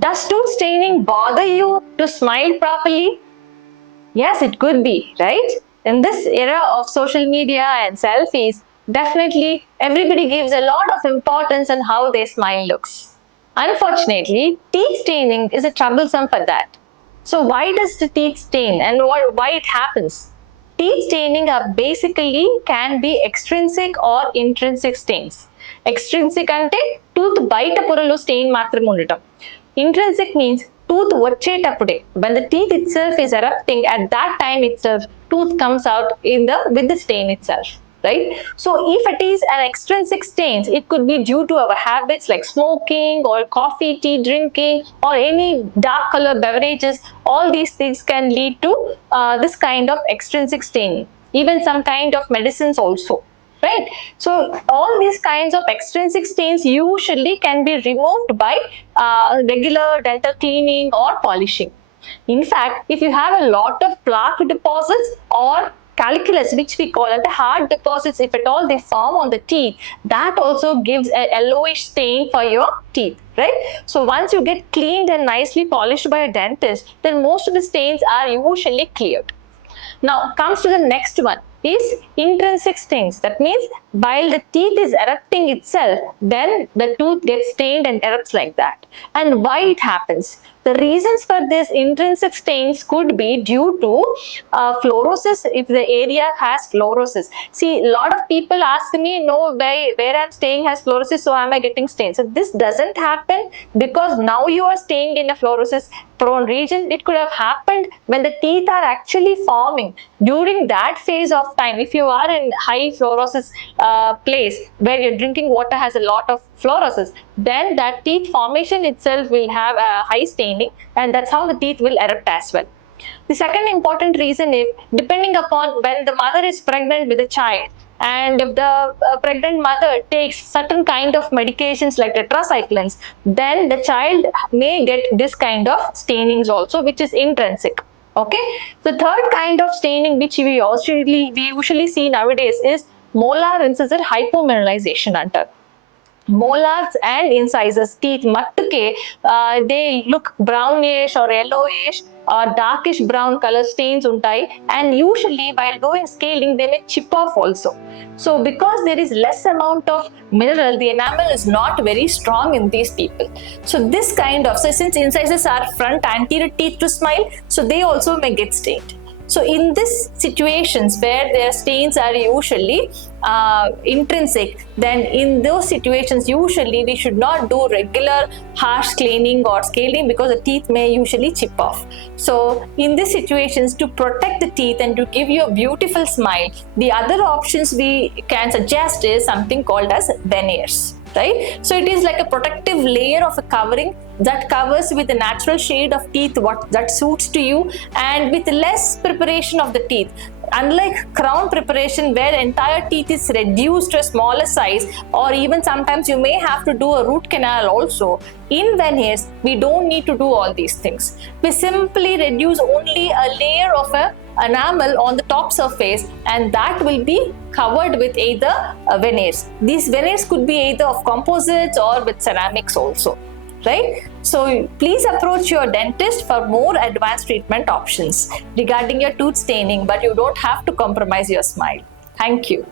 Does tooth staining bother you to smile properly? Yes, it could be, right? In this era of social media and selfies, definitely everybody gives a lot of importance on how their smile looks. Unfortunately, teeth staining is a troublesome for that. So why does the teeth stain and why it happens? Teeth staining are basically can be extrinsic or intrinsic stains. Extrinsic ante tooth బయట పొరలో stain మాత్రమే ఉండటం. Intrinsic means tooth వచ్చేటప్పుడే when the teeth itself is erupting, at that time itself tooth comes out with the stain itself, right? So if it is an extrinsic stains, it could be due to our habits like smoking or coffee, tea drinking, or any dark color beverages. All these things can lead to this kind of extrinsic staining. Even some kind of medicines also, right? So all these kinds of extrinsic stains usually can be removed by regular dental cleaning or polishing. In fact, if you have a lot of plaque deposits or calculus, which we call it hard deposits, if at all they form on the teeth, that also gives a yellowish stain for your teeth, right? So once you get cleaned and nicely polished by a dentist, then most of the stains are usually cleared. Now comes to the next one is intrinsic stains. That means while the teeth is erupting itself, then the tooth gets stained and erupts like that. And why it happens? The reasons for this intrinsic stains could be due to fluorosis, if the area has fluorosis. See, a lot of people ask me, no, where I'm staying has fluorosis, so am I getting stains? So this doesn't happen because now you are staying in a fluorosis prone region. It could have happened when the teeth are actually forming. During that phase of time, if you are in high fluorosis place where your drinking water has a lot of fluorosis, then that teeth formation itself will have a high staining, and that's how the teeth will erupt as well. The second important reason is depending upon when the mother is pregnant with a child, and if the pregnant mother takes certain kind of medications like tetracyclines, then the child may get this kind of stainings also, which is intrinsic. Okay. The third kind of staining which we usually see nowadays is molar incisor hypomineralization under. Molars and incisors teeth mattuke they look brownish or yellowish or darkish brown color stains untai, and usually while doing scaling they may chip off also. So because there is less amount of mineral, the enamel is not very strong in these people. So this kind of, so since incisors are front anterior teeth to smile, so they also may get stained. So in these situations where their stains are usually intrinsic, then in those situations usually we should not do regular harsh cleaning or scaling because the teeth may usually chip off. So in these situations, to protect the teeth and to give you a beautiful smile, the other options we can suggest is something called as veneers. Right? So it is like a protective layer of a covering that covers with a natural shade of teeth that suits to you, and with less preparation of the teeth. Unlike crown preparation where entire teeth is reduced to a smaller size, or even sometimes you may have to do a root canal also, in veneers we don't need to do all these things. We simply reduce only a layer of a enamel on the top surface, and that will be covered with either veneers. These veneers could be either of composites or with ceramics also, right? So please approach your dentist for more advanced treatment options regarding your tooth staining, but you don't have to compromise your smile. Thank you.